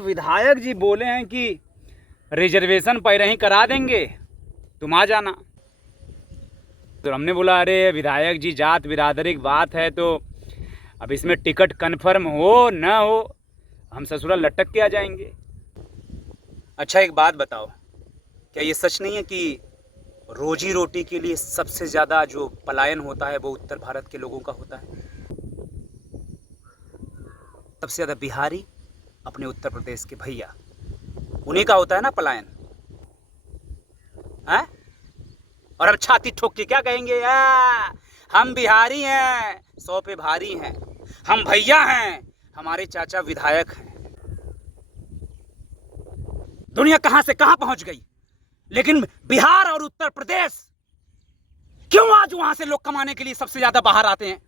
विधायक जी बोले हैं कि रिजर्वेशन पहले ही करा देंगे, तुम आ जाना। तो हमने बोला अरे विधायक जी, जात बिरादरी की बात है तो अब इसमें टिकट कन्फर्म हो ना हो, हम ससुराल लटक के आ जाएंगे। अच्छा एक बात बताओ, क्या ये सच नहीं है कि रोजी रोटी के लिए सबसे ज़्यादा जो पलायन होता है वो उत्तर भारत के लोगों का होता है? सबसे ज़्यादा बिहारी अपने उत्तर प्रदेश के भैया, उन्हीं का होता है ना पलायन है? और अब छाती ठोक के क्या कहेंगे, हम बिहारी हैं, 100 पे भारी हैं, हम भैया हैं, हमारे चाचा विधायक हैं। दुनिया कहां से कहां पहुंच गई, लेकिन बिहार और उत्तर प्रदेश क्यों आज वहां से लोग कमाने के लिए सबसे ज्यादा बाहर आते हैं?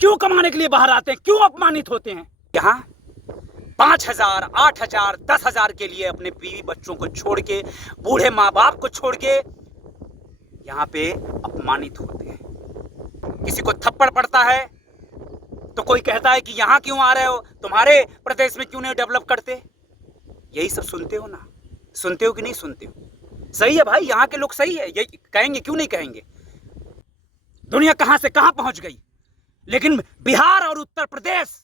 क्यों कमाने के लिए बाहर आते हैं? क्यों अपमानित होते हैं? यहाँ 5,000, 8,000, 10,000 के लिए अपने बीवी बच्चों को छोड़ के, बूढ़े माँ बाप को छोड़ के यहाँ पे अपमानित होते हैं। किसी को थप्पड़ पड़ता है तो कोई कहता है कि यहाँ क्यों आ रहे हो, तुम्हारे प्रदेश में क्यों नहीं डेवलप करते? यही सब सुनते हो ना? सुनते हो कि नहीं सुनते हो? सही है भाई, यहाँ के लोग सही है, यही कहेंगे, क्यों नहीं कहेंगे? दुनिया कहां से कहां पहुंच गई, लेकिन बिहार और उत्तर प्रदेश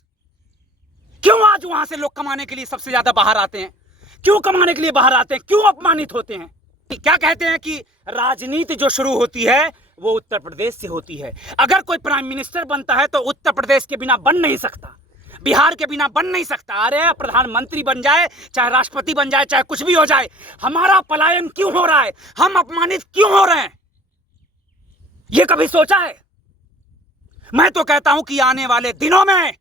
क्यों आज वहां से लोग कमाने के लिए सबसे ज्यादा बाहर आते हैं? क्यों कमाने के लिए बाहर आते हैं? क्यों अपमानित होते हैं? क्या कहते हैं कि राजनीति जो शुरू होती है वो उत्तर प्रदेश से होती है। अगर कोई प्राइम मिनिस्टर बनता है तो उत्तर प्रदेश के बिना बन नहीं सकता, बिहार के बिना बन नहीं सकता। अरे प्रधानमंत्री बन जाए, चाहे राष्ट्रपति बन जाए, चाहे कुछ भी हो जाए, हमारा पलायन क्यों हो रहा है? हम अपमानित क्यों हो रहे हैं? ये कभी सोचा है? मैं तो कहता हूं कि आने वाले दिनों में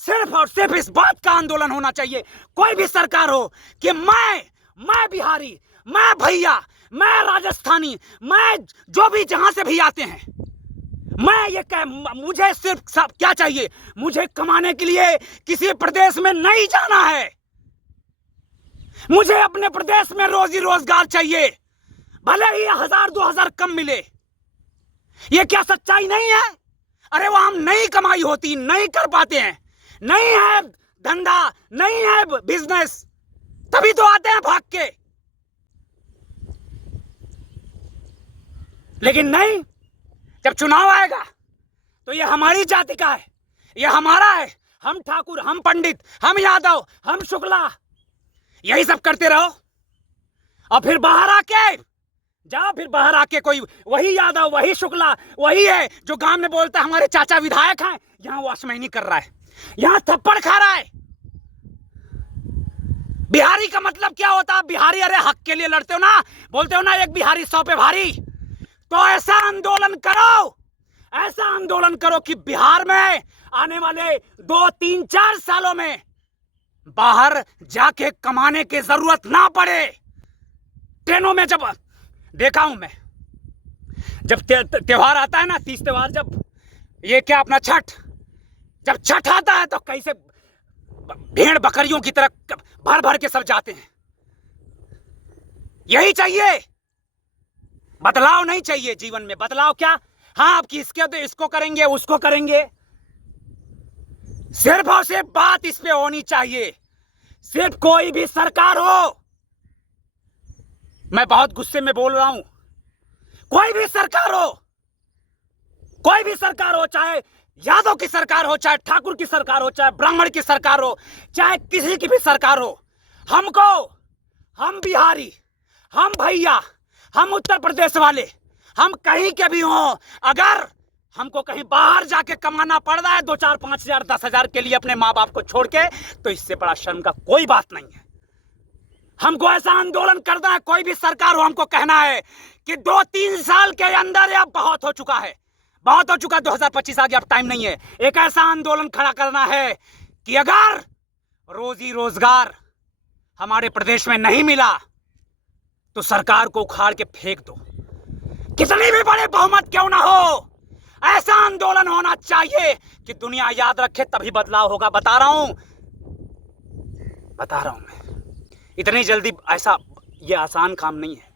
सिर्फ और सिर्फ इस बात का आंदोलन होना चाहिए, कोई भी सरकार हो, कि मैं बिहारी, मैं भैया, मैं राजस्थानी, मैं जो भी जहां से भी आते हैं, मैं ये मुझे सिर्फ सब क्या चाहिए, मुझे कमाने के लिए किसी प्रदेश में नहीं जाना है, मुझे अपने प्रदेश में रोजी रोजगार चाहिए, भले ही 1,000-2,000 कम मिले। ये क्या सच्चाई नहीं है? अरे वो हम नहीं कमाई होती, नहीं कर पाते हैं, नहीं है धंधा, नहीं है बिजनेस, तभी तो आते हैं भाग के। लेकिन नहीं, जब चुनाव आएगा तो ये हमारी जाति का है, ये हमारा है, हम ठाकुर, हम पंडित, हम यादव, हम शुक्ला, यही सब करते रहो। और फिर बाहर आके जाओ, फिर बाहर आके कोई वही यादव, वही शुक्ला, वही है जो गांव में बोलता है हमारे चाचा विधायक हैं, यहां वॉचमैनी कर रहा है, यहां थप्पड़ खा रहा है। बिहारी का मतलब क्या होता है? बिहारी, अरे हक के लिए लड़ते हो ना, बोलते हो ना एक बिहारी 100 पे भारी, तो ऐसा आंदोलन करो, ऐसा आंदोलन करो कि बिहार में आने वाले 2, 3, 4 सालों में बाहर जाके कमाने की जरूरत ना पड़े। ट्रेनों में जब देखा हूं मैं, जब त्योहार आता है ना, तीज त्योहार, जब ये क्या अपना छठ, जब छठ आता है तो कैसे भेड़ बकरियों की तरह भर भर के सब जाते हैं। यही चाहिए, बदलाव नहीं चाहिए जीवन में। बदलाव क्या? हाँ आपकी इसको करेंगे, उसको करेंगे, सिर्फ और सिर्फ बात इस पे होनी चाहिए। सिर्फ कोई भी सरकार हो, मैं बहुत गुस्से में बोल रहा हूं, कोई भी सरकार हो, कोई भी सरकार हो, चाहे यादव की सरकार हो, चाहे ठाकुर की सरकार हो, चाहे ब्राह्मण की सरकार हो, चाहे किसी की भी सरकार हो, हमको, हम बिहारी, हम भैया, हम उत्तर प्रदेश वाले, हम कहीं के भी हों, अगर हमको कहीं बाहर जाके कमाना पड़ रहा है 2, 4, 5,000, 10,000 के लिए अपने माँ बाप को छोड़ के, तो इससे बड़ा शर्म का कोई बात नहीं है। हमको ऐसा आंदोलन करना है, कोई भी सरकार हो, हमको कहना है कि 2-3 साल के अंदर अब बहुत हो चुका है, बहुत हो चुका है, 2025 आ गया, अब टाइम नहीं है। एक ऐसा आंदोलन खड़ा करना है कि अगर रोजी रोजगार हमारे प्रदेश में नहीं मिला तो सरकार को उखाड़ के फेंक दो, कितनी भी बड़े बहुमत क्यों ना हो। ऐसा आंदोलन होना चाहिए कि दुनिया याद रखे, तभी बदलाव होगा। बता रहा हूं मैं, इतनी जल्दी ऐसा, ये आसान काम नहीं है।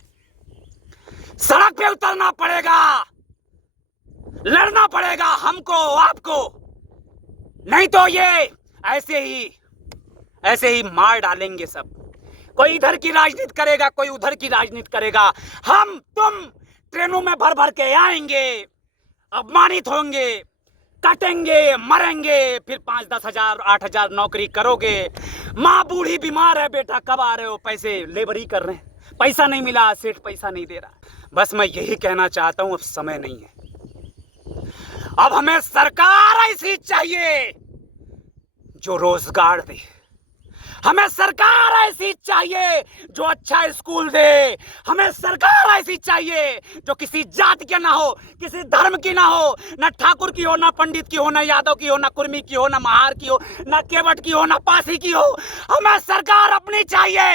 सड़क पे उतरना पड़ेगा, लड़ना पड़ेगा हमको, आपको, नहीं तो ये ऐसे ही ऐसे ही मार डालेंगे सब। कोई इधर की राजनीति करेगा, कोई उधर की राजनीति करेगा। हम तुम ट्रेनों में भर भर के आएंगे, अपमानित होंगे, कटेंगे, मरेंगे, फिर 5-10 हजार 8 हजार नौकरी करोगे। माँ बूढ़ी बीमार है, बेटा कब आ रहे हो, पैसे लेबरी कर रहे हैं, पैसा नहीं मिला, सेठ पैसा नहीं दे रहा। बस मैं यही कहना चाहता हूं, अब समय नहीं है। अब हमें सरकार ऐसी चाहिए जो रोजगार दे। हमें सरकार ऐसी चाहिए जो अच्छा स्कूल दे। हमें सरकार ऐसी चाहिए जो किसी जात के ना हो, किसी धर्म की ना हो, ना ठाकुर की हो, ना पंडित की हो, ना यादव की हो, ना कुर्मी की हो, ना महार की हो, ना केवट की हो, ना पासी की हो। हमें सरकार अपनी चाहिए,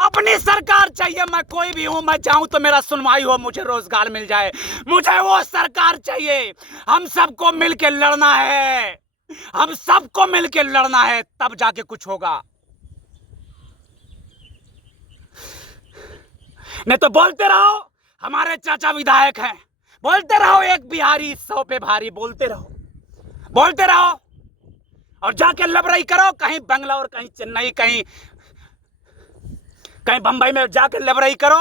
अपनी सरकार चाहिए। मैं कोई भी हूं, मैं चाहूं तो मेरा सुनवाई हो, मुझे रोजगार मिल जाए, मुझे वो सरकार चाहिए। हम सबको मिलके लड़ना है, हम सबको मिलके लड़ना है, तब जाके कुछ होगा। नहीं तो बोलते रहो हमारे चाचा विधायक हैं, बोलते रहो एक बिहारी 100 पे भारी, बोलते रहो, बोलते रहो, और जाके लबरई करो कहीं बंगलौर, कहीं चेन्नई, कहीं कहीं बंबई में जाके लबरई करो।